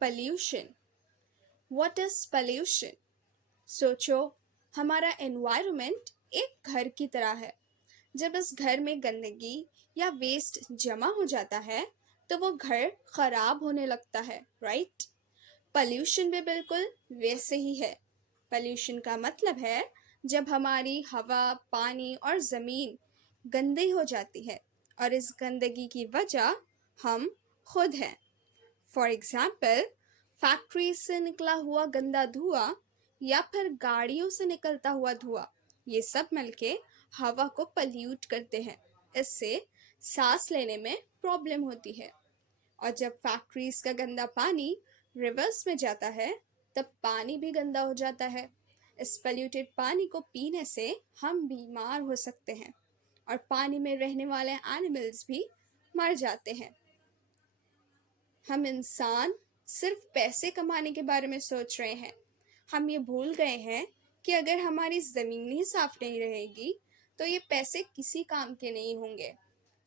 Pollution. What is pollution? सोचो, हमारा environment एक घर की तरह है। जब इस घर में गंदगी या वेस्ट जमा हो जाता है तो वो घर खराब होने लगता है, राइट? पॉल्यूशन भी बिल्कुल वैसे ही है। पॉल्यूशन का मतलब है जब हमारी हवा, पानी और ज़मीन गंदी हो जाती है और इस गंदगी की वजह हम खुद हैं। फॉर एग्जाम्पल, फैक्ट्री से निकला हुआ गंदा धुआं या फिर गाड़ियों से निकलता हुआ धुआं, ये सब मिलके हवा को पल्यूट करते हैं। इससे सांस लेने में प्रॉब्लम होती है। और जब फैक्ट्रीज का गंदा पानी रिवर्स में जाता है तब पानी भी गंदा हो जाता है। इस पल्यूटेड पानी को पीने से हम बीमार हो सकते हैं और पानी में रहने वाले एनिमल्स भी मर जाते हैं। हम इंसान सिर्फ पैसे कमाने के बारे में सोच रहे हैं। हम ये भूल गए हैं कि अगर हमारी ज़मीन ही साफ नहीं रहेगी तो ये पैसे किसी काम के नहीं होंगे।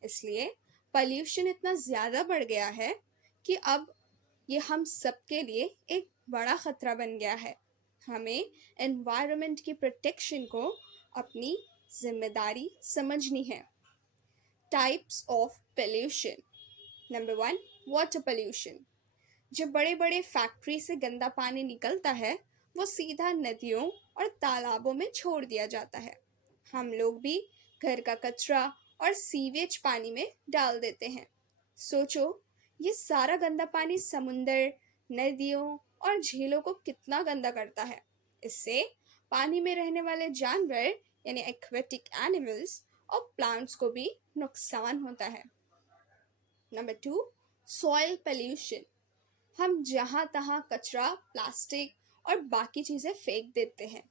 इसलिए पॉल्यूशन इतना ज़्यादा बढ़ गया है कि अब ये हम सबके लिए एक बड़ा खतरा बन गया है। हमें एनवायरनमेंट की प्रोटेक्शन को अपनी जिम्मेदारी समझनी है। Types of pollution. Number 1, water pollution. जो बड़े बड़े फैक्ट्री से गंदा पानी निकलता है वो सीधा नदियों और तालाबों में छोड़ दिया जाता है। हम लोग भी घर का कचरा और सीवेज पानी में डाल देते हैं। सोचो, ये सारा गंदा पानी समुंदर, नदियों और झीलों को कितना गंदा करता है। इससे पानी में रहने वाले जानवर यानी एक्वेटिक एनिमल्स और प्लांट्स को भी नुकसान होता है। Number 2, soil pollution. हम जहाँ तहाँ कचरा, प्लास्टिक और बाकी चीज़ें फेंक देते हैं।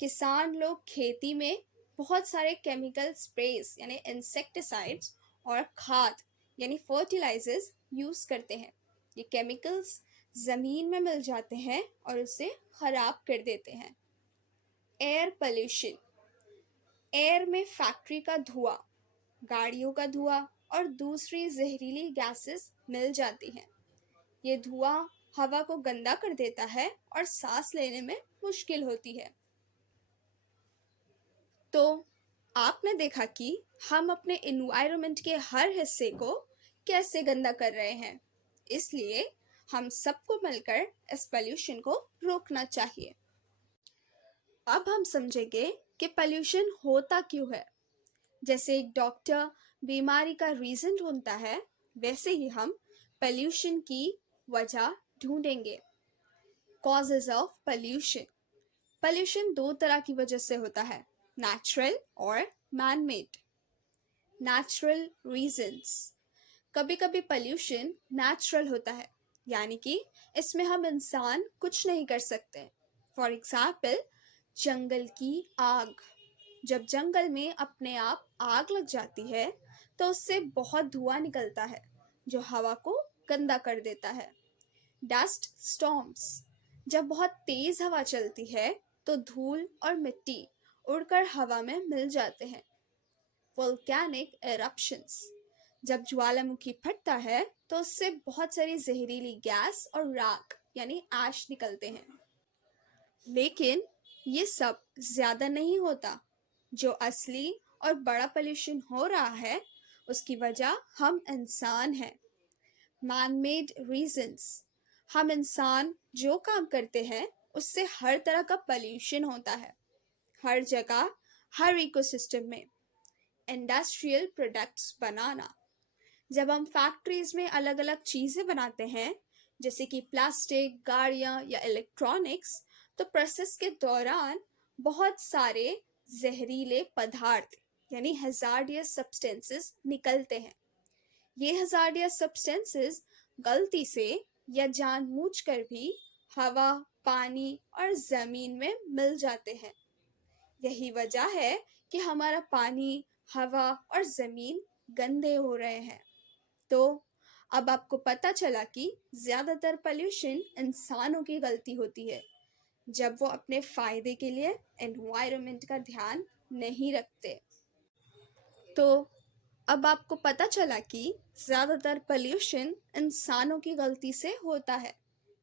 किसान लोग खेती में बहुत सारे केमिकल स्प्रेस यानी इंसेक्टिसाइड्स और खाद यानी फर्टिलाइजर्स यूज़ करते हैं। ये केमिकल्स ज़मीन में मिल जाते हैं और उसे ख़राब कर देते हैं। Air pollution. एयर में फैक्ट्री का धुआं, गाड़ियों का धुआं और दूसरी जहरीली गैसेस मिल जाती हैं। ये धुआं हवा को गंदा कर देता है और सांस लेने में मुश्किल होती है। तो आपने देखा कि हम अपने एनवायरनमेंट के हर हिस्से को कैसे गंदा कर रहे हैं। इसलिए हम सबको मिलकर इस पोल्यूशन को रोकना चाहिए। अब हम समझेंगे कि पोल्यूशन होता क्यों है। जैसे एक डॉक्टर बीमारी का रीज़न ढूंढता है, वैसे ही हम पोल्यूशन की वजह ढूंढेंगे। Causes of pollution. पोल्यूशन दो तरह की वजह से होता है, नेचुरल और मैन मेड। Natural reasons. कभी कभी पोल्यूशन नेचुरल होता है, यानी कि इसमें हम इंसान कुछ नहीं कर सकते। फॉर एग्जाम्पल, जंगल की आग। जब जंगल में अपने आप आग लग जाती है तो उससे बहुत धुआं निकलता है जो हवा को गंदा कर देता है। Dust storms. जब बहुत तेज हवा चलती है तो धूल और मिट्टी उड़कर हवा में मिल जाते हैं। वोल्केनिक एरप्शंस। जब ज्वालामुखी फटता है तो उससे बहुत सारी जहरीली गैस और राख यानी ऐश निकलते हैं। लेकिन ये सब ज्यादा नहीं होता। जो असली और बड़ा पोल्यूशन हो रहा है उसकी वजह हम इंसान हैं। Man made reasons. हम इंसान जो काम करते हैं उससे हर तरह का पोल्यूशन होता है, हर जगह, हर इकोसिस्टम में। इंडस्ट्रियल प्रोडक्ट्स बनाना। जब हम फैक्ट्रीज में अलग अलग चीज़ें बनाते हैं जैसे कि प्लास्टिक, गाड़ियाँ या इलेक्ट्रॉनिक्स, तो प्रोसेस के दौरान बहुत सारे जहरीले पदार्थ यानी हजार्डियस सब्सटेंसेस निकलते हैं। ये हजार्डियस सब्सटेंसेस गलती से या जानबूझकर भी हवा, पानी और ज़मीन में मिल जाते हैं। यही वजह है कि हमारा पानी, हवा और ज़मीन गंदे हो रहे हैं। तो अब आपको पता चला कि ज़्यादातर पोल्यूशन इंसानों की गलती होती है जब वो अपने फ़ायदे के लिए एनवायरनमेंट का ध्यान नहीं रखते। तो अब आपको पता चला कि ज़्यादातर पोल्यूशन इंसानों की गलती से होता है।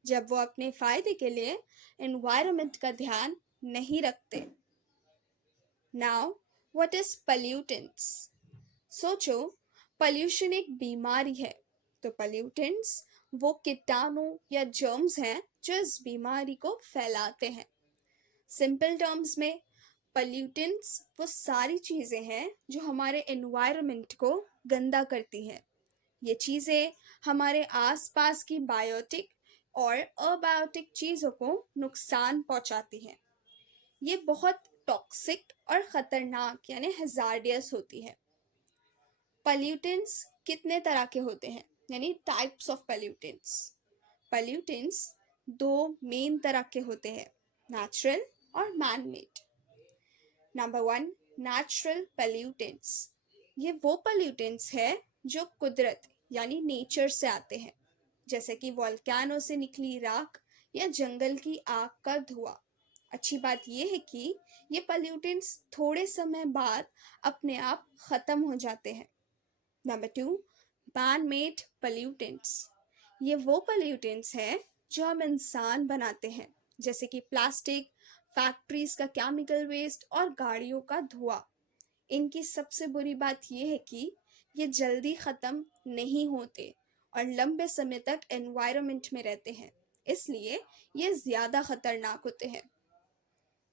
जब वो अपने फायदे के लिए एनवायरनमेंट का ध्यान नहीं रखते। Now what is pollutants? सोचो, पॉल्यूशन एक बीमारी है, तो पॉल्यूटेंट्स वो कीटाणु या जर्म्स हैं जो इस बीमारी को फैलाते हैं। सिंपल टर्म्स में, पॉल्यूटेंट्स वो सारी चीज़ें हैं जो हमारे एनवायरनमेंट को गंदा करती हैं। ये चीज़ें हमारे आसपास की बायोटिक और अबायोटिक चीज़ों को नुकसान पहुंचाती हैं। ये बहुत टॉक्सिक और ख़तरनाक यानी हैजार्डियस होती है। पॉल्यूटेंट्स कितने तरह के होते हैं, यानी टाइप्स ऑफ पॉल्यूटेंट्स? पॉल्यूटेंट्स दो मेन तरह के होते हैं, नेचुरल और man made. Number 1, natural pollutants. ये वो पॉल्यूटेंट्स है जो कुदरत यानी नेचर से आते हैं, जैसे कि वोल्केनो से निकली राख या जंगल की आग का धुआं। अच्छी बात यह है कि ये पॉल्यूटेंट्स थोड़े समय बाद अपने आप खत्म हो जाते हैं। Number 2, man made pollutants. ये वो पॉल्यूटेंट्स हैं जो हम इंसान बनाते हैं, जैसे कि प्लास्टिक, फैक्ट्रीज का केमिकल वेस्ट और गाड़ियों का धुआं। इनकी सबसे बुरी बात यह है कि ये जल्दी ख़त्म नहीं होते और लंबे समय तक एनवायरनमेंट में रहते हैं, इसलिए ये ज़्यादा खतरनाक होते हैं।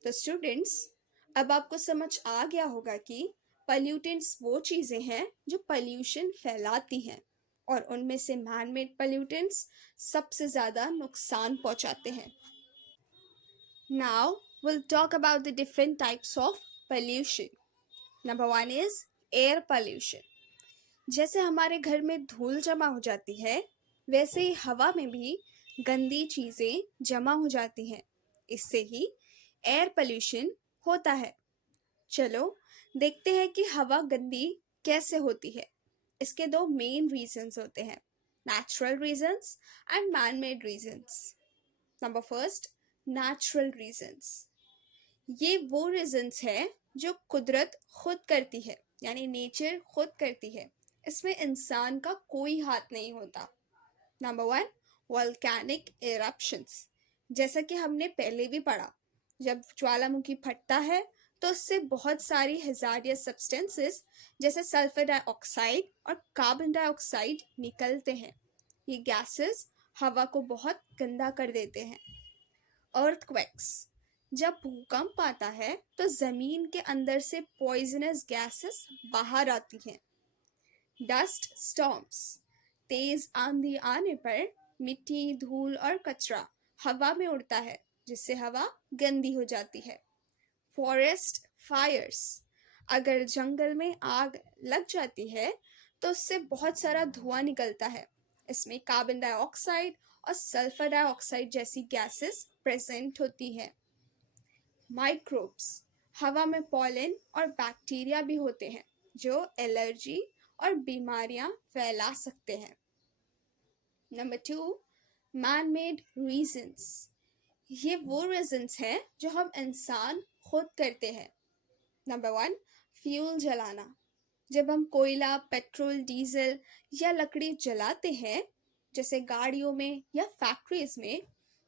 तो स्टूडेंट्स, अब आपको समझ आ गया होगा कि पॉल्यूटेंट्स वो चीज़ें हैं जो पॉल्यूशन फैलाती हैं, और उनमें से मैन मेड पॉल्यूटेंट्स सबसे ज़्यादा नुकसान पहुंचाते हैं। Now we'll talk about the different types of pollution. Number 1 is air pollution. जैसे हमारे घर में धूल जमा हो जाती है, वैसे ही हवा में भी गंदी चीज़ें जमा हो जाती हैं। इससे ही एयर पोल्यूशन होता है। चलो देखते हैं कि हवा गंदी कैसे होती है। इसके दो मेन रीजंस होते हैं, natural reasons and man made reasons. Number first, natural reasons. ये वो रीजंस है जो कुदरत खुद करती है, यानी नेचर खुद करती है। इसमें इंसान का कोई हाथ नहीं होता। Number 1, volcanic eruptions. जैसा कि हमने पहले भी पढ़ा, जब ज्वालामुखी फटता है तो उससे बहुत सारी हैजार्डियस सब्सटेंसेस जैसे सल्फर डाइऑक्साइड और कार्बन डाइऑक्साइड निकलते हैं। ये गैसेस हवा को बहुत गंदा कर देते हैं। अर्थक्वेक्स, जब भूकंप आता है तो जमीन के अंदर से पॉइजनस गैसेस बाहर आती हैं। डस्ट स्टॉर्म्स, तेज आंधी आने पर मिट्टी, धूल और कचरा हवा में उड़ता है, जिससे हवा गंदी हो जाती है। फॉरेस्ट फायर्स, अगर जंगल में आग लग जाती है तो उससे बहुत सारा धुआं निकलता है। इसमें कार्बन डाइऑक्साइड और सल्फर डाइऑक्साइड जैसी गैसेस प्रेजेंट होती है। माइक्रोब्स, हवा में पॉलन और बैक्टीरिया भी होते हैं जो एलर्जी और बीमारियां फैला सकते हैं। Number 2, man made reasons. ये वो रीजंस हैं जो हम इंसान खुद करते हैं। नंबर 1, फ्यूल जलाना। जब हम कोयला, पेट्रोल, डीजल या लकड़ी जलाते हैं, जैसे गाड़ियों में या फैक्ट्रीज में,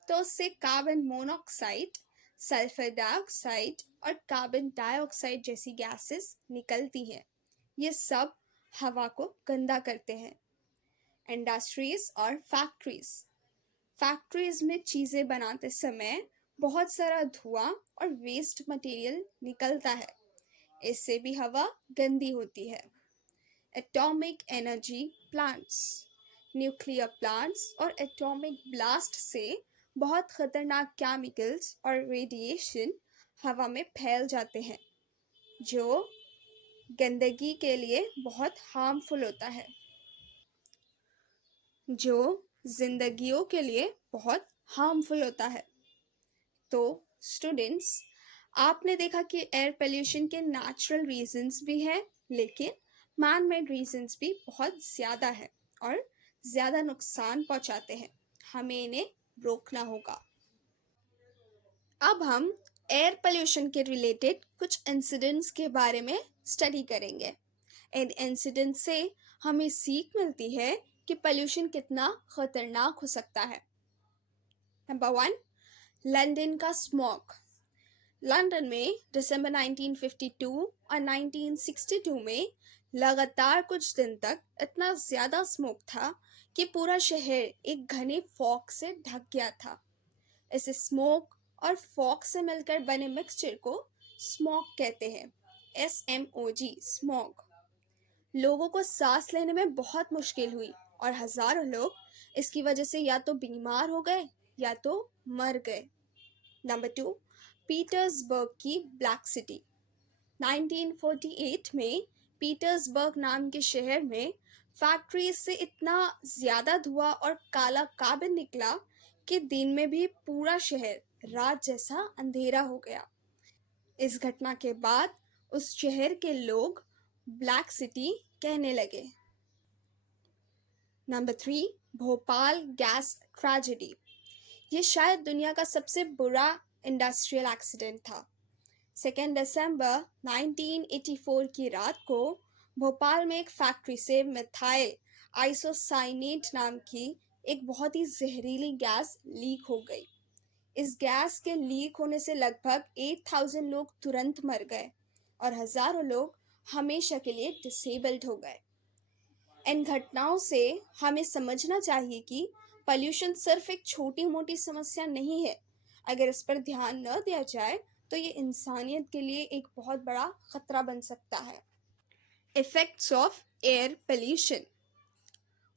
तो उससे कार्बन मोनोऑक्साइड, सल्फर डाइऑक्साइड और कार्बन डाइऑक्साइड जैसी गैसेस निकलती हैं। ये सब हवा को गंदा करते हैं। इंडस्ट्रीज और फैक्ट्रीज, फैक्ट्रीज में चीज़ें बनाते समय बहुत सारा धुआं और वेस्ट मटेरियल निकलता है। इससे भी हवा गंदी होती है। Atomic energy plants, nuclear plants और एटॉमिक ब्लास्ट से बहुत खतरनाक केमिकल्स और रेडिएशन हवा में फैल जाते हैं, जो गंदगी के लिए बहुत हार्मफुल होता है, जो जिंदगियों के लिए बहुत हार्मफुल होता है। तो स्टूडेंट्स, आपने देखा कि एयर पोल्यूशन के नेचुरल रीजंस भी हैं, लेकिन मैन मेड रीजंस भी बहुत ज़्यादा है और ज़्यादा नुकसान पहुंचाते हैं। हमें इन्हें रोकना होगा। अब हम एयर पोल्यूशन के रिलेटेड कुछ इंसिडेंट्स के बारे में स्टडी करेंगे। इन इंसिडेंट से हमें सीख मिलती है कि पोल्यूशन कितना खतरनाक हो सकता है। नंबर 1, लंदन का स्मॉग। लंदन में दिसंबर 1952 और 1962 में लगातार कुछ दिन तक इतना ज़्यादा स्मोक था कि पूरा शहर एक घने फॉग से ढक गया था। इस स्मोक और फॉग से मिलकर बने मिक्सचर को स्मॉग कहते हैं। SMOG, smog. लोगों को सांस लेने में बहुत मुश्किल हुई और हजारों लोग इसकी वजह से या तो बीमार हो गए या तो मर गए। नंबर 2, पीटर्सबर्ग की ब्लैक सिटी। 1948 में पीटर्सबर्ग नाम के शहर में फैक्ट्रीज से इतना ज़्यादा धुआं और काला कार्बन निकला कि दिन में भी पूरा शहर रात जैसा अंधेरा हो गया। इस घटना के बाद उस शहर के लोग ब्लैक सिटी कहने लगे। Number 3, Bhopal gas tragedy. ये शायद दुनिया का सबसे बुरा इंडस्ट्रियल एक्सीडेंट था। 2 दिसंबर 1984 की रात को भोपाल में एक फैक्ट्री से मिथाइल आइसोसाइनेट नाम की एक बहुत ही जहरीली गैस लीक हो गई। इस गैस के लीक होने से लगभग 8,000 लोग तुरंत मर गए और हजारों लोग हमेशा के लिए डिसेबल्ड हो गए। इन घटनाओं से हमें समझना चाहिए कि पॉल्यूशन सिर्फ एक छोटी मोटी समस्या नहीं है। अगर इस पर ध्यान न दिया जाए तो ये इंसानियत के लिए एक बहुत बड़ा खतरा बन सकता है। Effects of air pollution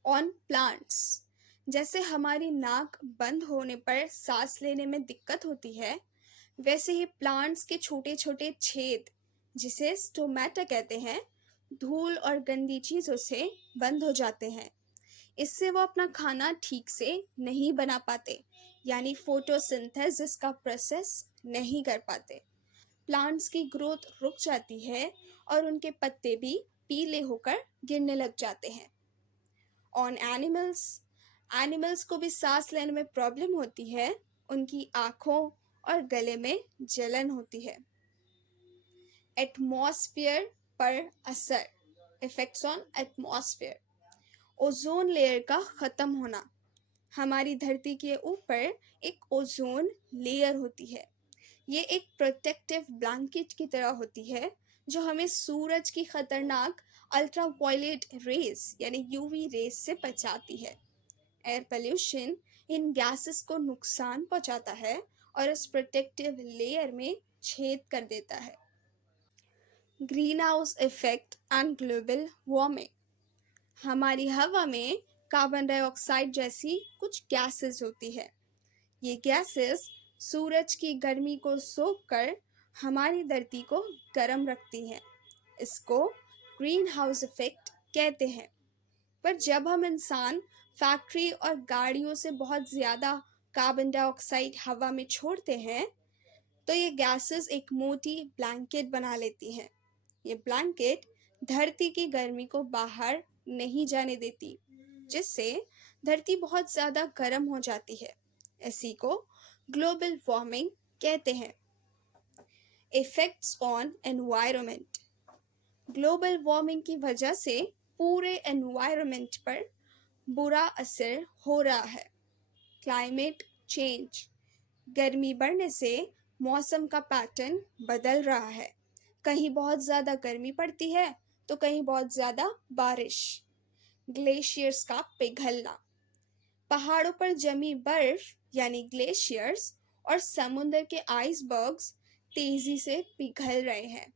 on plants. जैसे हमारी नाक बंद होने पर सांस लेने में दिक्कत होती है, वैसे ही प्लांट्स के छोटे छोटे छेद, जिसे स्टोमेटा कहते हैं, धूल और गंदी चीज़ों से बंद हो जाते हैं। इससे वो अपना खाना ठीक से नहीं बना पाते, यानी फोटोसिंथेसिस का प्रोसेस नहीं कर पाते। प्लांट्स की ग्रोथ रुक जाती है और उनके पत्ते भी पीले होकर गिरने लग जाते हैं। On animals. एनिमल्स को भी सांस लेने में प्रॉब्लम होती है। उनकी आँखों और गले में जलन होती है। एटमॉस्फेयर पर असर। Effects on atmosphere. Ozone layer का ख़त्म होना। हमारी धरती के ऊपर एक ओजोन लेयर होती है। ये एक प्रोटेक्टिव ब्लैंकेट की तरह होती है जो हमें सूरज की खतरनाक अल्ट्रावायलेट रेस यानी यूवी रेस से बचाती है। एयर पोल्यूशन इन गैसेस को नुकसान पहुंचाता है और इस प्रोटेक्टिव लेयर में छेद कर देता है। Green house effect and global warming. हमारी हवा में कार्बन डाइऑक्साइड जैसी कुछ गैसेस होती है। ये गैसेस सूरज की गर्मी को सोख कर हमारी धरती को गर्म रखती हैं। इसको ग्रीन हाउस इफेक्ट कहते हैं। पर जब हम इंसान फैक्ट्री और गाड़ियों से बहुत ज़्यादा कार्बन डाइऑक्साइड हवा में छोड़ते हैं तो ये गैसेस एक मोटी ब्लैंकेट बना लेती हैं। ये ब्लैंकेट धरती की गर्मी को बाहर नहीं जाने देती, जिससे धरती बहुत ज़्यादा गर्म हो जाती है। इसी को ग्लोबल वार्मिंग कहते हैं। Effects on environment. Global warming की वजह से पूरे एनवायरनमेंट पर बुरा असर हो रहा है। Climate change. गर्मी बढ़ने से मौसम का पैटर्न बदल रहा है। कहीं बहुत ज़्यादा गर्मी पड़ती है तो कहीं बहुत ज़्यादा बारिश। ग्लेशियर्स का पिघलना। पहाड़ों पर जमी बर्फ यानी ग्लेशियर्स और समुद्र के आइसबर्ग्स तेजी से पिघल रहे हैं।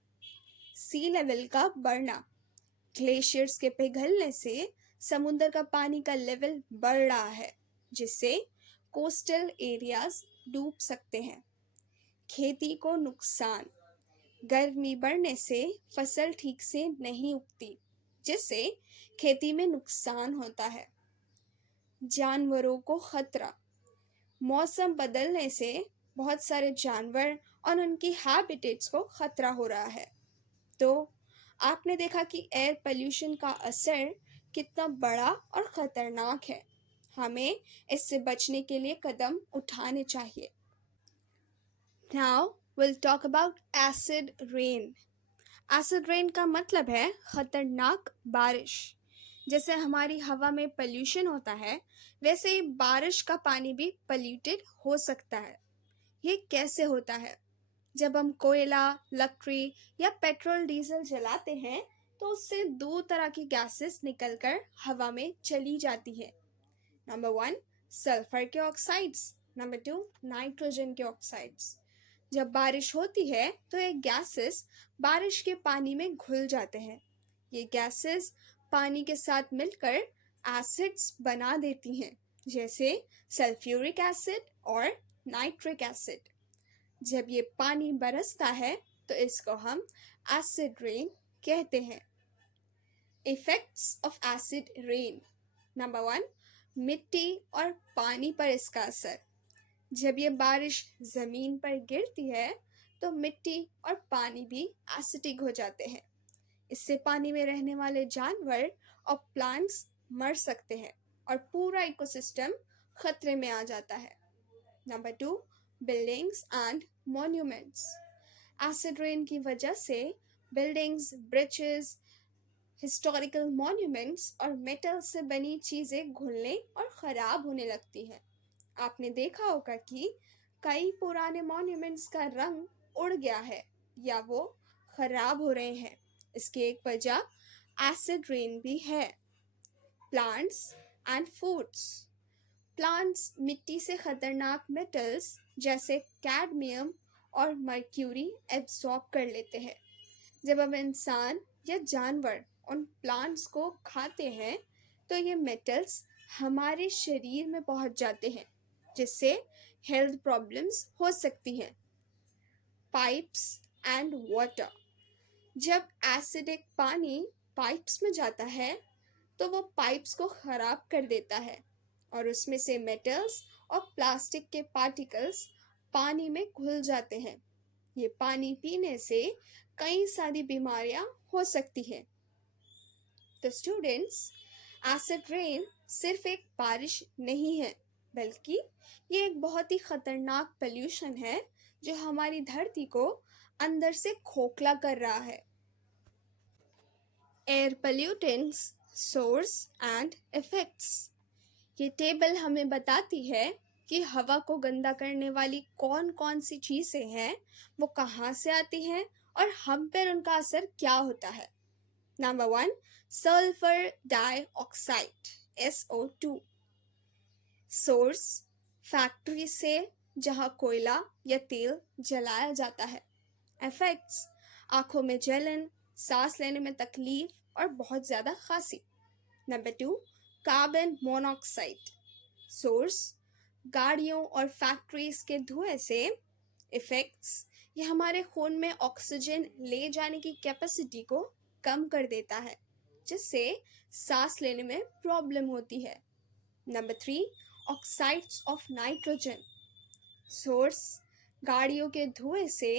सी लेवल का बढ़ना। ग्लेशियर्स के पिघलने से समुद्र का पानी का लेवल बढ़ रहा है, जिससे कोस्टल एरियाज डूब सकते हैं। खेती को नुकसान। गर्मी बढ़ने से फसल ठीक से नहीं उगती, जिससे खेती में नुकसान होता है। जानवरों को खतरा। मौसम बदलने से बहुत सारे जानवर और उनकी हैबिटेट्स को खतरा हो रहा है। तो आपने देखा कि एयर पोल्यूशन का असर कितना बड़ा और ख़तरनाक है। हमें इससे बचने के लिए कदम उठाने चाहिए। Now will talk about acid rain. Acid rain का मतलब है खतरनाक बारिश। जैसे हमारी हवा में पोल्यूशन होता है, वैसे ही बारिश का पानी भी पोल्यूटेड हो सकता है। ये कैसे होता है? जब हम कोयला, लकड़ी या पेट्रोल डीजल जलाते हैं तो उससे दो तरह की गैसेस निकलकर हवा में चली जाती है। नंबर वन, सल्फर के ऑक्साइड्स। नंबर टू, नाइट्रोजन के ऑक्साइड्स। जब बारिश होती है तो ये गैसेस बारिश के पानी में घुल जाते हैं। ये गैसेस पानी के साथ मिलकर एसिड्स बना देती हैं, जैसे सल्फ्यूरिक एसिड और नाइट्रिक एसिड। जब ये पानी बरसता है तो इसको हम एसिड रेन कहते हैं। Effects of acid rain. Number one, मिट्टी और पानी पर इसका असर। जब ये बारिश जमीन पर गिरती है तो मिट्टी और पानी भी एसिडिक हो जाते हैं। इससे पानी में रहने वाले जानवर और प्लांट्स मर सकते हैं और पूरा इकोसिस्टम खतरे में आ जाता है। Number two, buildings and monuments. Acid rain की वजह से बिल्डिंग्स, ब्रिजेस, हिस्टोरिकल मॉन्यूमेंट्स और मेटल से बनी चीज़ें घुलने और ख़राब होने लगती हैं। आपने देखा होगा कि कई पुराने मॉन्यूमेंट्स का रंग उड़ गया है या वो ख़राब हो रहे हैं। इसकी एक वजह एसिड रेन भी है। Plants and foods. प्लांट्स मिट्टी से खतरनाक मेटल्स जैसे कैडमियम और मर्क्यूरी एब्सॉर्ब कर लेते हैं। जब हम इंसान या जानवर उन प्लांट्स को खाते हैं तो ये मेटल्स हमारे शरीर में पहुंच जाते हैं, जिससे हेल्थ प्रॉब्लम्स हो सकती हैं। Pipes and water. जब एसिडिक पानी पाइप्स में जाता है तो वो पाइप्स को ख़राब कर देता है और उसमें से मेटल्स और प्लास्टिक के पार्टिकल्स पानी में घुल जाते हैं। ये पानी पीने से कई सारी बीमारियां हो सकती हैं। तो स्टूडेंट्स, एसिड रेन सिर्फ एक बारिश नहीं है, बल्कि ये एक बहुत ही खतरनाक पोल्यूशन है जो हमारी धरती को अंदर से खोखला कर रहा है। Air pollutants, source and effects. ये टेबल हमें बताती है कि हवा को गंदा करने वाली कौन कौन सी चीज़ें हैं, वो कहाँ से आती हैं और हम पर उनका असर क्या होता है। Number one, sulphur dioxide SO2। Source, factory से जहाँ कोयला या तेल जलाया जाता है। इफेक्ट्स, आँखों में जलन, सांस लेने में तकलीफ और बहुत ज़्यादा खांसी। Number two, carbon monoxide. Source, गाड़ियों और फैक्ट्रीज के धुएं से। इफेक्ट्स, ये हमारे खून में ऑक्सीजन ले जाने की कैपेसिटी को कम कर देता है, जिससे सांस लेने में प्रॉब्लम होती है। Number three, oxides of nitrogen. Source, गाड़ियों के धुएं से।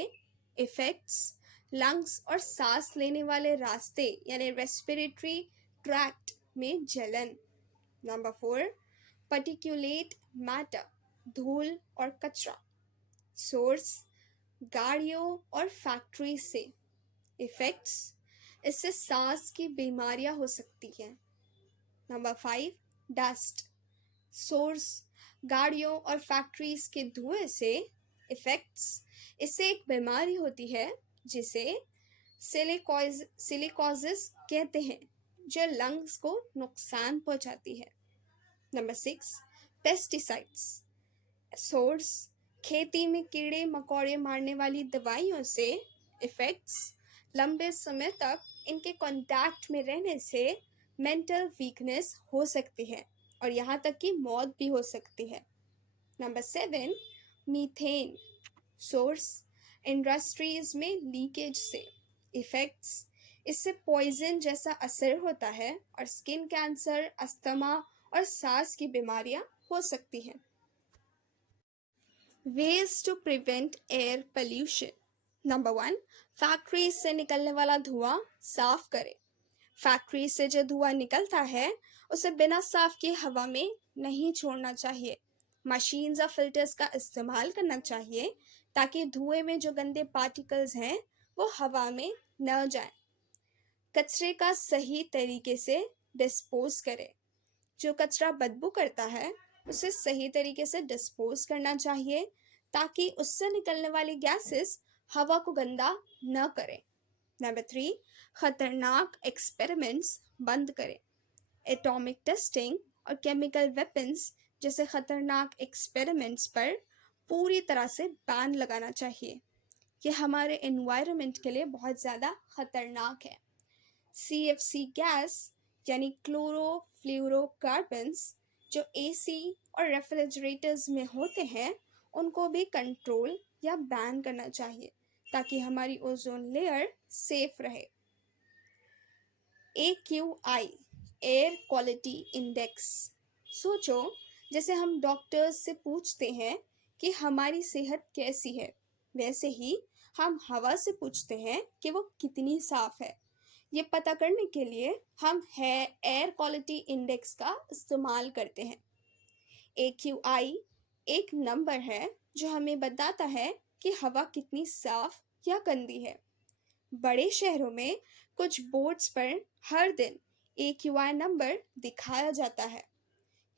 इफेक्ट्स, लंग्स और सांस लेने वाले रास्ते यानी रेस्पिरेटरी ट्रैक्ट में जलन। नंबर फोर, पर्टिकुलेट मैटर, धूल और कचरा। सोर्स, गाड़ियों और फैक्ट्री से। इफेक्ट्स, इससे सांस की बीमारियां हो सकती हैं। Number five, dust. सोर्स, गाड़ियों और फैक्ट्रीज के धुएं से। इफेक्ट्स, इससे एक बीमारी होती है जिसे सिलिकोसिस कहते हैं, जो लंग्स को नुकसान पहुंचाती है। Number six, pesticides. सोर्स, खेती में कीड़े मकोड़े मारने वाली दवाइयों से। इफेक्ट्स, लंबे समय तक इनके कांटेक्ट में रहने से मेंटल वीकनेस हो सकती है और यहाँ तक कि मौत भी हो सकती है। Number seven, methane. Source, industries में लीकेज से। इफेक्ट्स, इससे पॉइजन जैसा असर होता है और स्किन कैंसर, अस्थमा और सांस की बीमारियां हो सकती हैं। Ways to prevent air pollution. Number one, factory से निकलने वाला धुआं साफ करें। फैक्ट्री से जो धुआं निकलता है उसे बिना साफ किए हवा में नहीं छोड़ना चाहिए। मशीन्स और फिल्टर्स का इस्तेमाल करना चाहिए ताकि धुएं में जो गंदे पार्टिकल्स हैं वो हवा में न जाएं। कचरे का सही तरीके से डिस्पोज करें। जो कचरा बदबू करता है उसे सही तरीके से डिस्पोज करना चाहिए ताकि उससे निकलने वाली गैसेस हवा को गंदा न करें। नंबर 3, खतरनाक एक्सपेरिमेंट्स बंद करें। एटॉमिक टेस्टिंग और केमिकल वेपन्स जैसे खतरनाक एक्सपेरिमेंट्स पर पूरी तरह से बैन लगाना चाहिए। ये हमारे एनवायरनमेंट के लिए बहुत ज़्यादा खतरनाक है। CFC गैस यानी क्लोरोफ्लोरोकार्बन्स जो AC और रेफ्रिजरेटर्स में होते हैं उनको भी कंट्रोल या बैन करना चाहिए ताकि हमारी ओजोन लेयर सेफ रहे। AQI air quality index. सोचो जैसे हम डॉक्टर्स से पूछते हैं कि हमारी सेहत कैसी है, वैसे ही हम हवा से पूछते हैं कि वो कितनी साफ है। ये पता करने के लिए हम एयर क्वालिटी इंडेक्स का इस्तेमाल करते हैं। AQI एक नंबर है जो हमें बताता है कि हवा कितनी साफ या गंदी है। बड़े शहरों में कुछ बोर्ड्स पर हर दिन AQI नंबर दिखाया जाता है।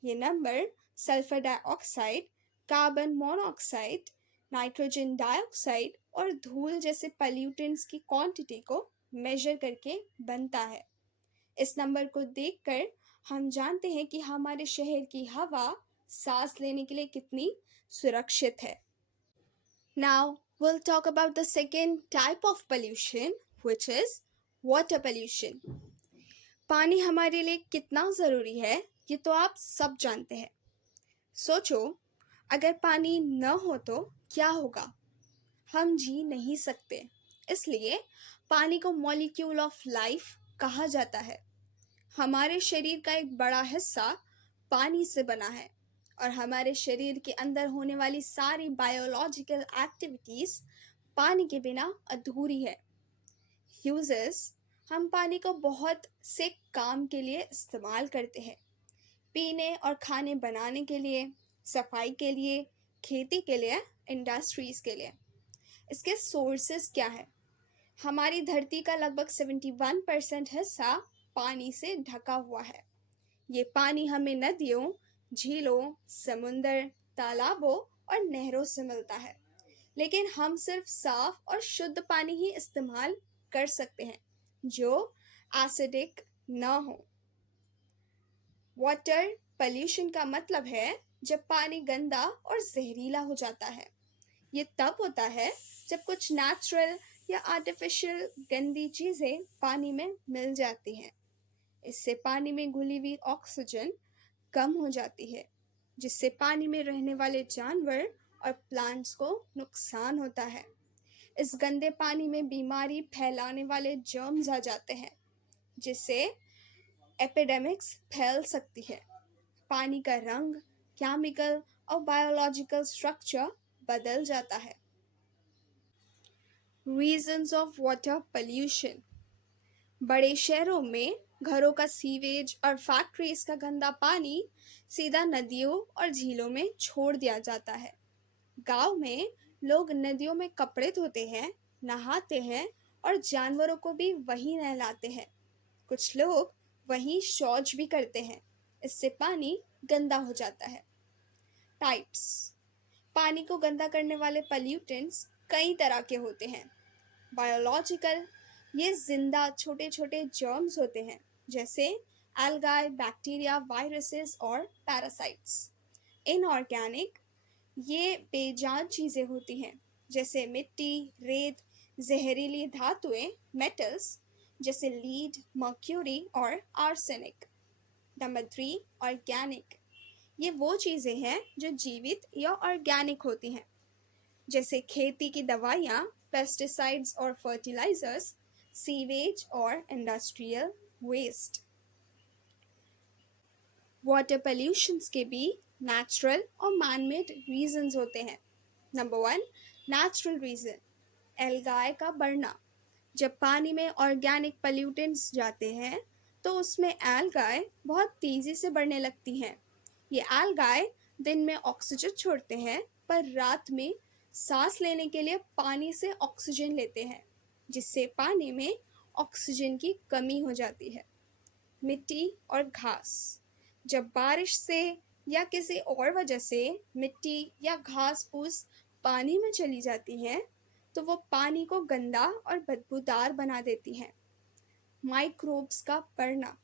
ये number sulphur dioxide, carbon monoxide, nitrogen dioxide और धूल जैसे पॉल्यूटेंट्स की क्वांटिटी को मेजर करके बनता है। इस नंबर को देखकर हम जानते हैं कि हमारे शहर की हवा सांस लेने के लिए कितनी सुरक्षित है। Now we'll talk about the second type of pollution, which is water pollution. पानी हमारे लिए कितना ज़रूरी है ये तो आप सब जानते हैं। सोचो अगर पानी न हो तो क्या होगा? हम जी नहीं सकते। इसलिए पानी को मॉलिक्यूल ऑफ लाइफ कहा जाता है। हमारे शरीर का एक बड़ा हिस्सा पानी से बना है और हमारे शरीर के अंदर होने वाली सारी बायोलॉजिकल एक्टिविटीज़ पानी के बिना अधूरी है। यूजेस, हम पानी को बहुत से काम के लिए इस्तेमाल करते हैं। पीने और खाने बनाने के लिए, सफाई के लिए, खेती के लिए, इंडस्ट्रीज़ के लिए। इसके सोर्सेस क्या है? हमारी धरती का लगभग 71% हिस्सा पानी से ढका हुआ है। ये पानी हमें नदियों, झीलों, समुंदर, तालाबों और नहरों से मिलता है। लेकिन हम सिर्फ साफ और शुद्ध पानी ही इस्तेमाल कर सकते हैं जो एसिडिक न हो। वाटर पोल्यूशन का मतलब है जब पानी गंदा और जहरीला हो जाता है। ये तब होता है जब कुछ नेचुरल या आर्टिफिशियल गंदी चीज़ें पानी में मिल जाती हैं। इससे पानी में घुली हुई ऑक्सीजन कम हो जाती है, जिससे पानी में रहने वाले जानवर और प्लांट्स को नुकसान होता है। इस गंदे पानी में बीमारी फैलाने वाले जर्म्स आ जाते हैं, जिससे एपिडेमिक्स फैल सकती है। पानी का रंग, केमिकल और बायोलॉजिकल स्ट्रक्चर बदल जाता है। Reasons of water pollution. बड़े शहरों में घरों का सीवेज और फैक्ट्रीज का गंदा पानी सीधा नदियों और झीलों में छोड़ दिया जाता है। गांव में लोग नदियों में कपड़े धोते हैं, नहाते हैं और जानवरों को भी वहीं नहलाते हैं। कुछ लोग वहीं शौच भी करते हैं। इससे पानी गंदा हो जाता है। टाइप्स। पानी को गंदा करने वाले पॉल्यूटेंट्स कई तरह के होते हैं। बायोलॉजिकल, ये जिंदा छोटे छोटे जर्म्स होते हैं जैसे एल्गाई, बैक्टीरिया, वायरसेस और पैरासाइट्स। इनऑर्गेनिक, ये बेजान चीज़ें होती हैं जैसे मिट्टी, रेत, जहरीली धातुएं, मेटल्स जैसे लीड, मर्क्यूरी और आर्सेनिक। नंबर 3, ऑर्गेनिक, ये वो चीज़ें हैं जो जीवित या ऑर्गेनिक होती हैं जैसे खेती की दवाइयाँ, पेस्टिसाइड्स और फर्टिलाइजर्स, सीवेज और इंडस्ट्रियल वेस्ट। वाटर पोल्यूशंस के भी नेचुरल और मैनमेड रीजंस होते हैं। नंबर 1, नेचुरल रीज़न, एल्गाई का बढ़ना। जब पानी में ऑर्गेनिक पोल्यूटेंट्स जाते हैं तो उसमें एल्गाई बहुत तेज़ी से बढ़ने लगती हैं। ये एल्गाई दिन में ऑक्सीजन छोड़ते हैं पर रात में सांस लेने के लिए पानी से ऑक्सीजन लेते हैं, जिससे पानी में ऑक्सीजन की कमी हो जाती है। मिट्टी और घास। जब बारिश से या किसी और वजह से मिट्टी या घास फूस पानी में चली जाती है तो वो पानी को गंदा और बदबूदार बना देती हैं। माइक्रोब्स का बढ़ना,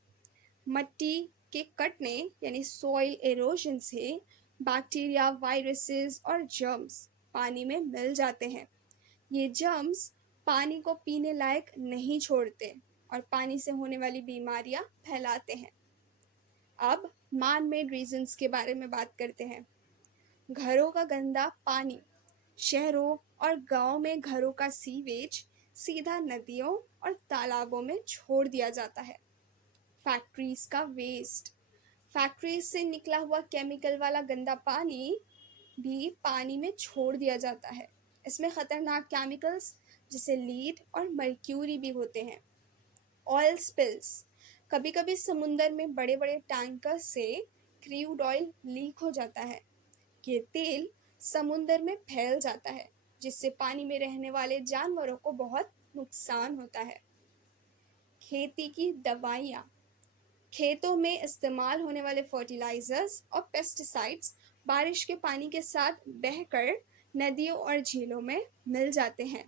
मिट्टी के कटने यानी सॉइल एरोजन से बैक्टीरिया, वायरसेस और जर्म्स पानी में मिल जाते हैं। ये जर्म्स पानी को पीने लायक नहीं छोड़ते और पानी से होने वाली बीमारियां फैलाते हैं। अब मैन मेड रीजंस के बारे में बात करते हैं। घरों का गंदा पानी, शहरों और गांव में घरों का सीवेज सीधा नदियों और तालाबों में छोड़ दिया जाता है। फैक्ट्रीज का वेस्ट, फैक्ट्रीज से निकला हुआ केमिकल वाला गंदा पानी भी पानी में छोड़ दिया जाता है। इसमें खतरनाक केमिकल्स जैसे लीड और मर्क्यूरी भी होते हैं। ऑयल स्पिल्स, कभी कभी समुंदर में बड़े बड़े टैंकर से क्रूड ऑयल लीक हो जाता है। ये तेल समुंदर में फैल जाता है जिससे पानी में रहने वाले जानवरों को बहुत नुकसान होता है। खेती की दवाइयाँ, खेतों में इस्तेमाल होने वाले फर्टिलाइजर्स और पेस्टिसाइड्स बारिश के पानी के साथ बहकर नदियों और झीलों में मिल जाते हैं।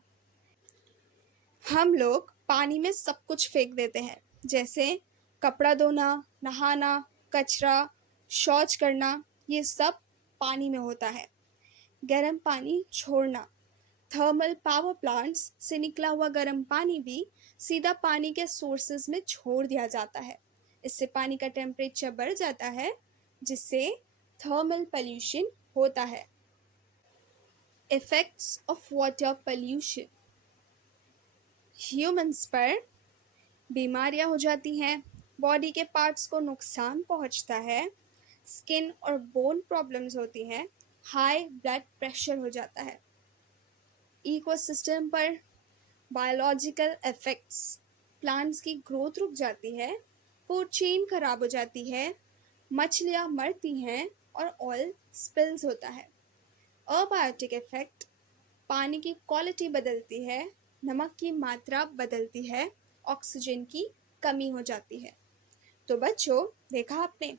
हम लोग पानी में सब कुछ फेंक देते हैं, जैसे कपड़ा धोना, नहाना, कचरा, शौच करना, ये सब पानी में होता है। गर्म पानी छोड़ना, थर्मल पावर प्लांट्स से निकला हुआ गर्म पानी भी सीधा पानी के सोर्सेज में छोड़ दिया जाता है। इससे पानी का टेम्परेचर बढ़ जाता है जिससे थर्मल पोल्यूशन होता है। Effects of water pollution, humans पर बीमारियां हो जाती हैं, बॉडी के पार्ट्स को नुकसान पहुंचता है, स्किन और बोन प्रॉब्लम्स होती हैं, हाई ब्लड प्रेशर हो जाता है। इकोसिस्टम पर बायोलॉजिकल इफेक्ट्स, प्लांट्स की ग्रोथ रुक जाती है, फूड चेन खराब हो जाती है, मछलियाँ मरती हैं और ऑयल स्पिल्स होता है। अबायोटिक इफेक्ट, पानी की क्वालिटी बदलती है, नमक की मात्रा बदलती है, ऑक्सीजन की कमी हो जाती है। तो बच्चों, देखा आपने,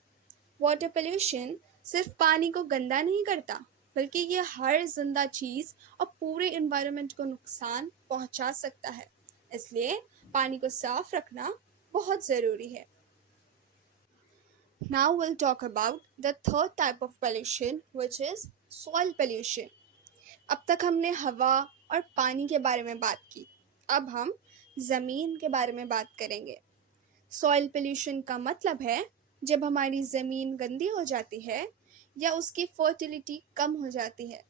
वाटर पोल्यूशन सिर्फ पानी को गंदा नहीं करता बल्कि ये हर जिंदा चीज और पूरे एनवायरनमेंट को नुकसान पहुंचा सकता है। इसलिए पानी को साफ रखना बहुत जरूरी है। Now we'll talk about the third type of pollution, which is soil pollution. अब तक हमने हवा और पानी के बारे में बात की, अब हम ज़मीन के बारे में बात करेंगे। सॉइल पोल्यूशन का मतलब है जब हमारी ज़मीन गंदी हो जाती है या उसकी फर्टिलिटी कम हो जाती है।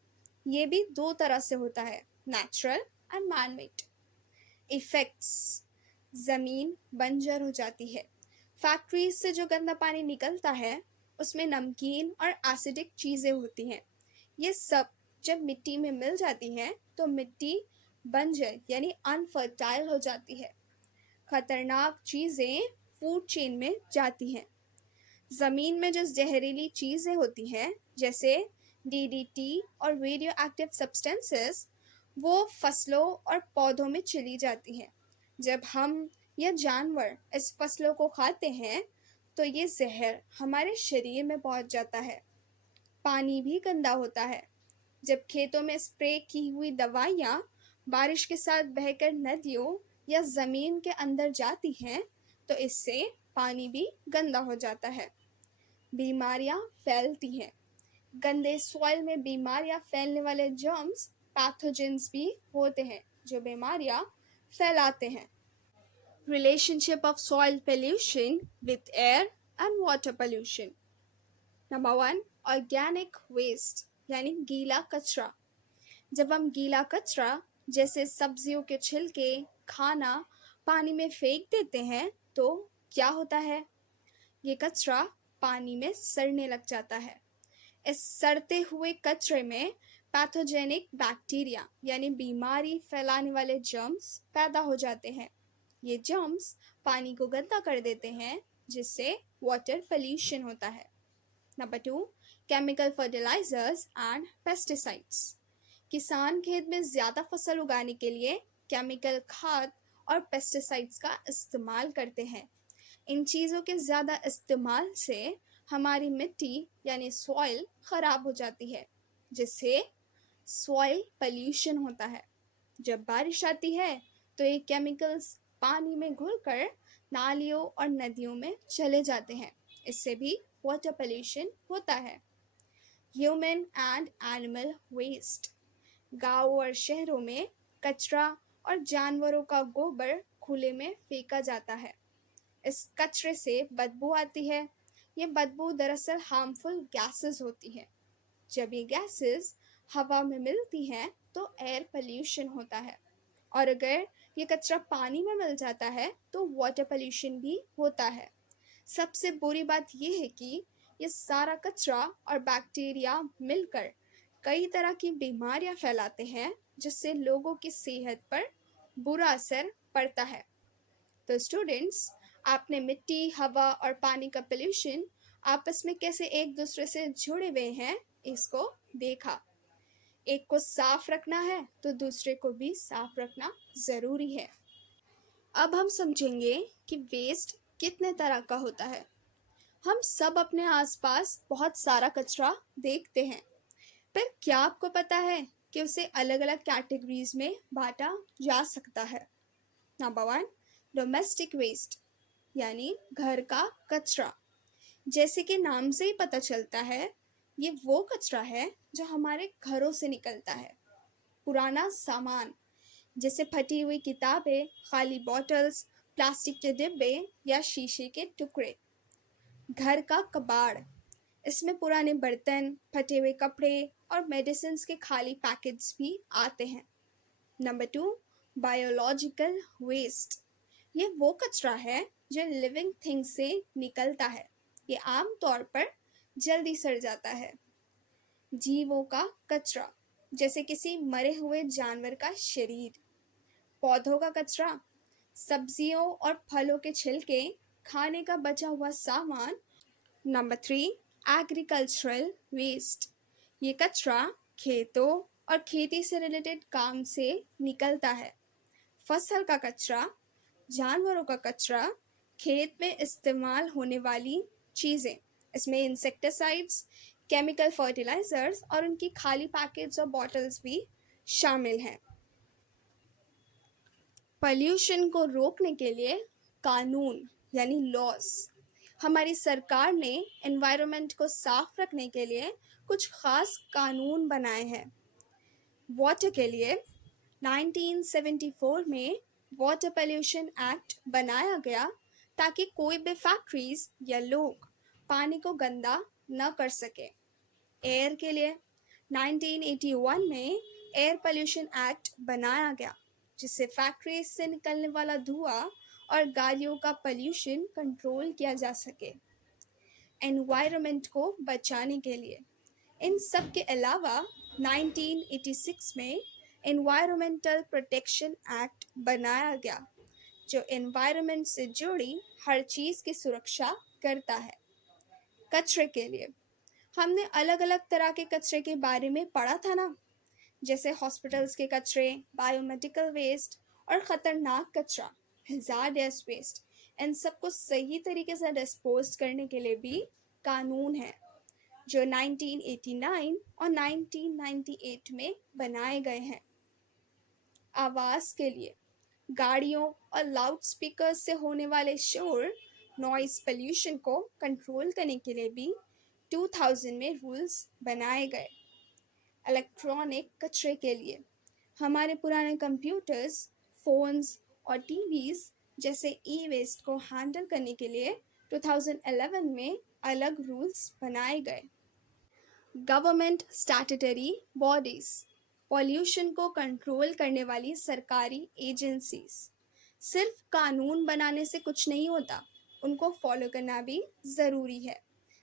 ये भी दो तरह से होता है, natural and man made. Effects, ज़मीन बंजर हो जाती है, फैक्ट्रीज से जो गंदा पानी निकलता है उसमें नमकीन और एसिडिक चीज़ें होती हैं। ये सब जब मिट्टी में मिल जाती हैं तो मिट्टी बंजर यानी अनफर्टाइल हो जाती है। खतरनाक चीज़ें फूड चेन में जाती हैं। ज़मीन में जो जहरीली चीज़ें होती हैं जैसे डीडीटी और रेडियो एक्टिव सब्सटेंसेस, वो फसलों और पौधों में चली जाती हैं। जब हम या जानवर इस फसलों को खाते हैं तो ये जहर हमारे शरीर में पहुंच जाता है। पानी भी गंदा होता है। जब खेतों में स्प्रे की हुई दवाइयाँ बारिश के साथ बहकर नदियों या ज़मीन के अंदर जाती हैं तो इससे पानी भी गंदा हो जाता है। बीमारियाँ फैलती हैं। गंदे सॉइल में बीमारियाँ फैलने वाले जर्म्स, पैथोजेंस भी होते हैं जो बीमारियाँ फैलाते हैं। Relationship of soil pollution with air and water pollution. Number 1, organic waste यानी गीला कचरा। जब हम गीला कचरा जैसे सब्जियों के छिलके, खाना पानी में फेंक देते हैं तो क्या होता है? ये कचरा पानी में सड़ने लग जाता है। इस सड़ते हुए कचरे में पैथोजेनिक बैक्टीरिया यानी बीमारी फैलाने वाले जर्म्स पैदा हो जाते हैं। ये जर्म्स पानी को गंदा कर देते हैं जिससे वाटर पोल्यूशन होता है। Number 2, chemical fertilisers and pesticides. किसान खेत में ज़्यादा फसल उगाने के लिए केमिकल खाद और पेस्टिसाइड्स का इस्तेमाल करते हैं। इन चीज़ों के ज़्यादा इस्तेमाल से हमारी मिट्टी यानी सॉइल ख़राब हो जाती है, जिससे सॉइल पॉल्यूशन होता है। जब बारिश आती है तो ये केमिकल्स पानी में घुलकर नालियों और नदियों में चले जाते हैं। इससे भी वाटर पॉल्यूशन होता है। Human and animal waste. गांव और शहरों में कचरा और जानवरों का गोबर खुले में फेंका जाता है। इस कचरे से बदबू आती है। ये बदबू दरअसल हार्मफुल गैसेस होती है। जब ये गैसेस हवा में मिलती हैं तो एयर पोल्यूशन होता है, और अगर ये कचरा पानी में मिल जाता है तो वाटर पोल्यूशन भी होता है। सबसे बुरी बात यह है कि ये सारा कचरा और बैक्टीरिया मिलकर कई तरह की बीमारियां फैलाते हैं, जिससे लोगों की सेहत पर बुरा असर पड़ता है। तो स्टूडेंट्स, आपने मिट्टी, हवा और पानी का पोल्यूशन आपस में कैसे एक दूसरे से जुड़े हुए हैं, इसको देखा। एक को साफ रखना है तो दूसरे को भी साफ रखना ज़रूरी है। अब हम समझेंगे कि वेस्ट कितने तरह का होता है। हम सब अपने आसपास बहुत सारा कचरा देखते हैं, पर क्या आपको पता है कि उसे अलग अलग कैटेगरीज में बांटा जा सकता है। नंबर 1, डोमेस्टिक वेस्ट यानी घर का कचरा। जैसे कि नाम से ही पता चलता है, ये वो कचरा है जो हमारे घरों से निकलता है। पुराना सामान जैसे फटी हुई किताबें, खाली बॉटल्स, प्लास्टिक के डिब्बे या शीशे के टुकड़े। घर का कबाड़, इसमें पुराने बर्तन, फटे हुए कपड़े और मेडिसिन के खाली पैकेट्स भी आते हैं। Number 2, biological waste. ये वो कचरा है जो लिविंग थिंग से निकलता है। ये आमतौर पर जल्दी सड़ जाता है। जीवों का कचरा जैसे किसी मरे हुए जानवर का शरीर। पौधों का कचरा, सब्जियों और फलों के छिलके, खाने का बचा हुआ सामान। Number 3, agricultural waste. ये कचरा खेतों और खेती से रिलेटेड काम से निकलता है। फसल का कचरा, जानवरों का कचरा, खेत में इस्तेमाल होने वाली चीज़ें, इसमें इंसेक्टिसाइड्स, केमिकल फर्टिलाइजर्स और उनकी खाली पैकेट्स और बॉटल्स भी शामिल हैं। पॉल्यूशन को रोकने के लिए कानून यानी लॉज। हमारी सरकार ने एनवायरनमेंट को साफ रखने के लिए कुछ खास कानून बनाए हैं। वाटर के लिए 1974 में वाटर पोल्यूशन एक्ट बनाया गया, ताकि कोई भी फैक्ट्रीज या लोग पानी को गंदा न कर सके। एयर के लिए 1981 में एयर पोल्यूशन एक्ट बनाया गया, जिससे फैक्ट्रीज से निकलने वाला धुआं और गाड़ियों का पोल्यूशन कंट्रोल किया जा सके। एनवायरनमेंट को बचाने के लिए इन सब के अलावा 1986 में एनवायरमेंटल प्रोटेक्शन एक्ट बनाया गया, जो एनवायरनमेंट से जुड़ी हर चीज़ की सुरक्षा करता है। कचरे के लिए हमने अलग अलग तरह के कचरे के बारे में पढ़ा था ना, जैसे हॉस्पिटल्स के कचरे, बायोमेडिकल वेस्ट और ख़तरनाक कचरा, हैज़ार्डस वेस्ट। इन सबको सही तरीके से डिस्पोज करने के लिए भी कानून है, जो 1989 और 1998 में बनाए गए हैं। आवाज़ के लिए गाड़ियों और लाउड स्पीकर्स से होने वाले शोर, नॉइस पोल्यूशन को कंट्रोल करने के लिए भी 2000 में रूल्स बनाए गए। इलेक्ट्रॉनिक कचरे के लिए हमारे पुराने कंप्यूटर्स, फोन्स और टीवीज जैसे ई वेस्ट को हैंडल करने के लिए 2011 में अलग रूल्स बनाए गए। गवर्नमेंट स्टैट्यूटरी बॉडीज, पॉल्यूशन को कंट्रोल करने वाली सरकारी एजेंसीज। सिर्फ कानून बनाने से कुछ नहीं होता, उनको फॉलो करना भी ज़रूरी है।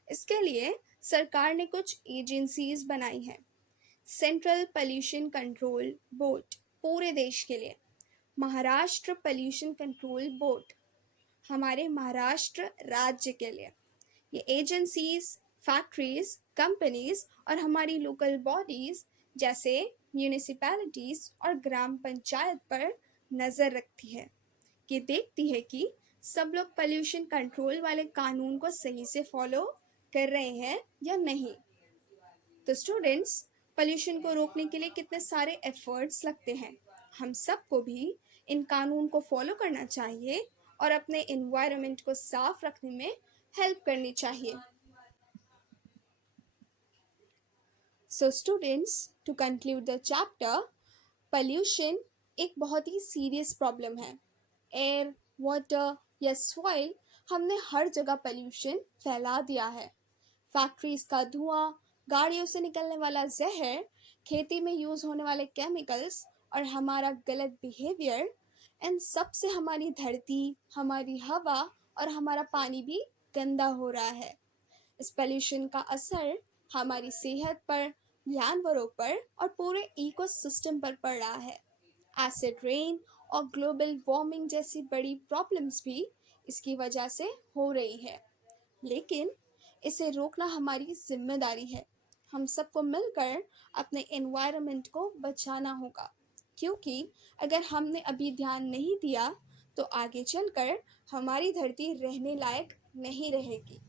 इसके लिए सरकार ने कुछ एजेंसीज बनाई हैं। सेंट्रल पोल्यूशन कंट्रोल बोर्ड पूरे देश के लिए, महाराष्ट्र पोल्यूशन कंट्रोल बोर्ड हमारे महाराष्ट्र राज्य के लिए। ये एजेंसीज फैक्ट्रीज, कंपनीज और हमारी लोकल बॉडीज जैसे म्यूनिसिपैलिटीज और ग्राम पंचायत पर नज़र रखती है। ये देखती है कि सब लोग पोल्यूशन कंट्रोल वाले कानून को सही से फॉलो कर रहे हैं या नहीं। तो स्टूडेंट्स, पोल्यूशन को रोकने के लिए कितने सारे एफर्ट्स लगते हैं। हम सबको भी इन कानून को फॉलो करना चाहिए और अपने एनवायरनमेंट को साफ रखने में हेल्प करनी चाहिए। So students, to conclude the chapter, pollution एक बहुत ही सीरियस प्रॉब्लम है। एयर, वाटर या सॉइल, हमने हर जगह पोल्यूशन फैला दिया है। फैक्ट्रीज का धुआं, गाड़ियों से निकलने वाला जहर, खेती में यूज होने वाले केमिकल्स और हमारा गलत बिहेवियर, इन सब से हमारी धरती, हमारी हवा और हमारा पानी भी गंदा हो रहा है। इस पोल्यूशन का असर हमारी सेहत पर, जानवरों पर और पूरे इकोसिस्टम पर पड़ रहा है। एसिड रेन और ग्लोबल वार्मिंग जैसी बड़ी प्रॉब्लम्स भी इसकी वजह से हो रही है, लेकिन इसे रोकना हमारी जिम्मेदारी है। हम सबको मिलकर अपने एनवायरनमेंट को बचाना होगा, क्योंकि अगर हमने अभी ध्यान नहीं दिया तो आगे चलकर हमारी धरती रहने लायक नहीं रहेगी।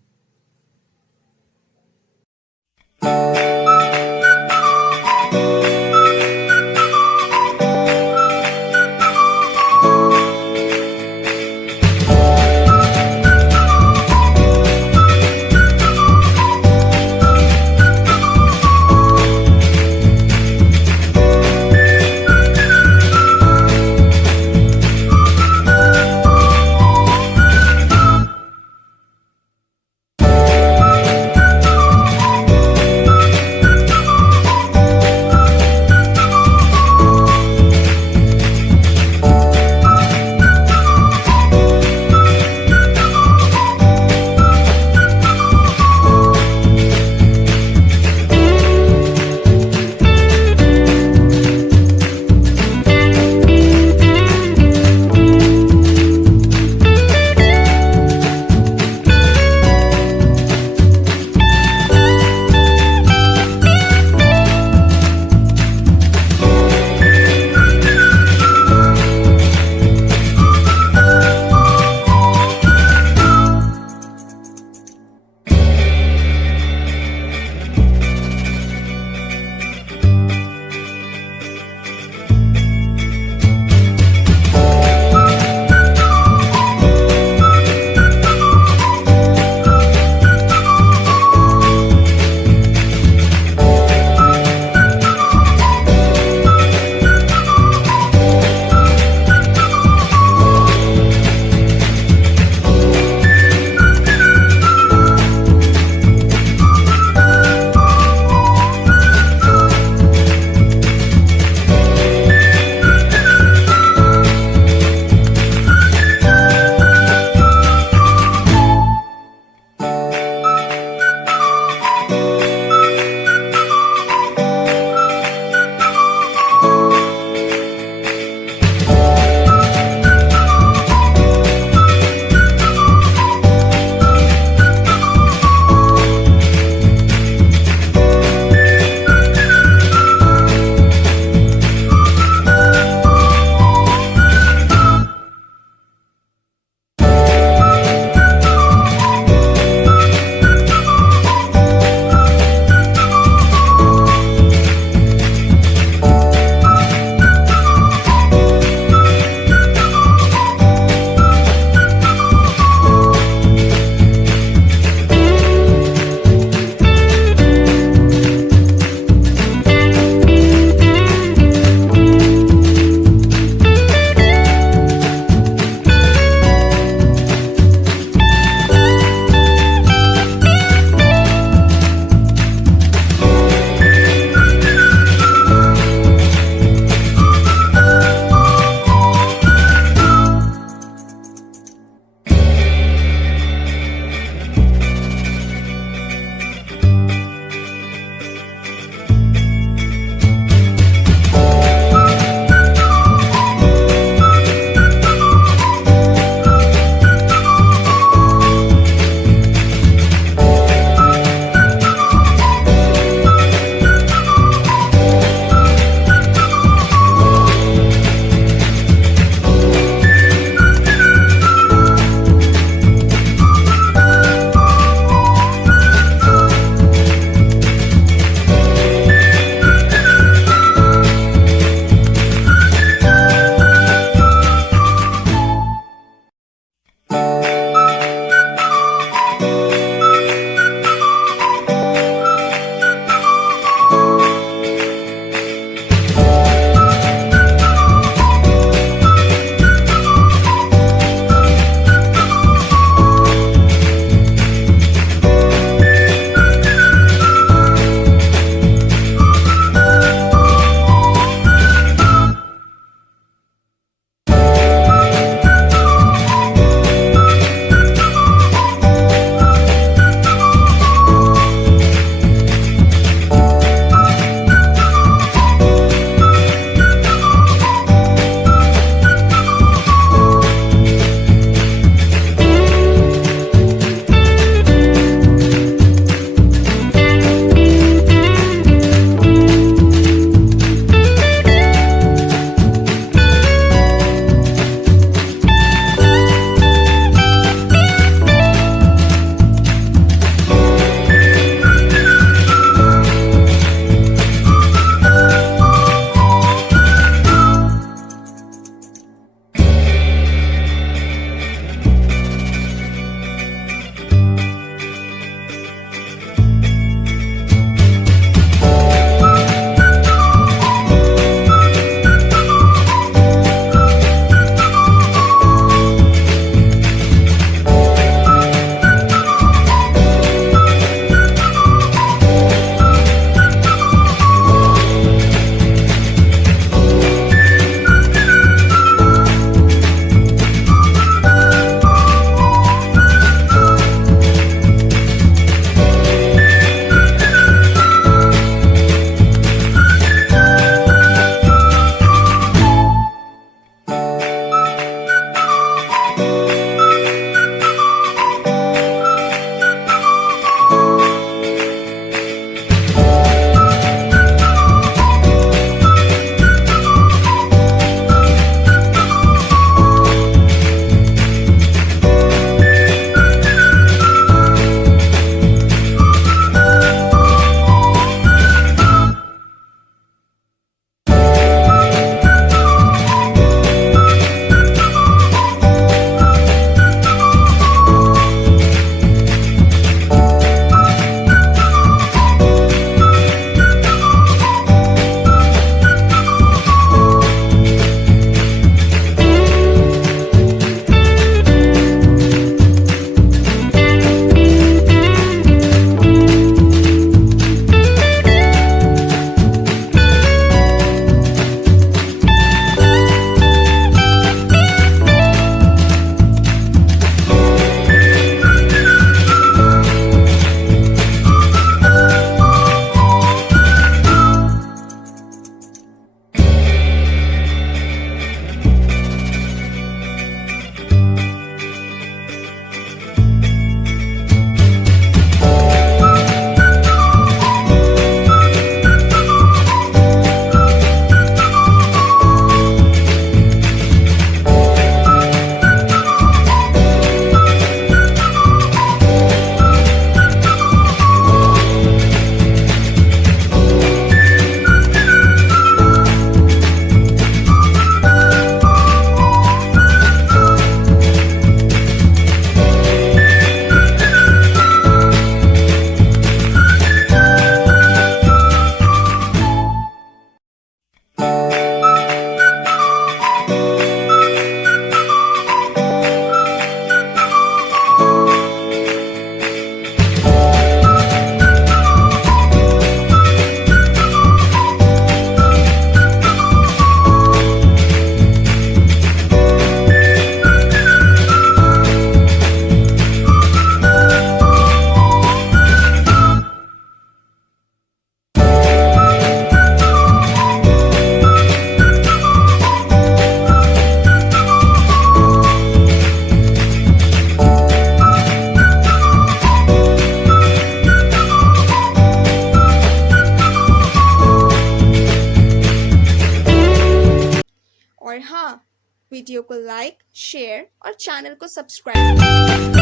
वीडियो को लाइक, शेयर और चैनल को सब्सक्राइब करें।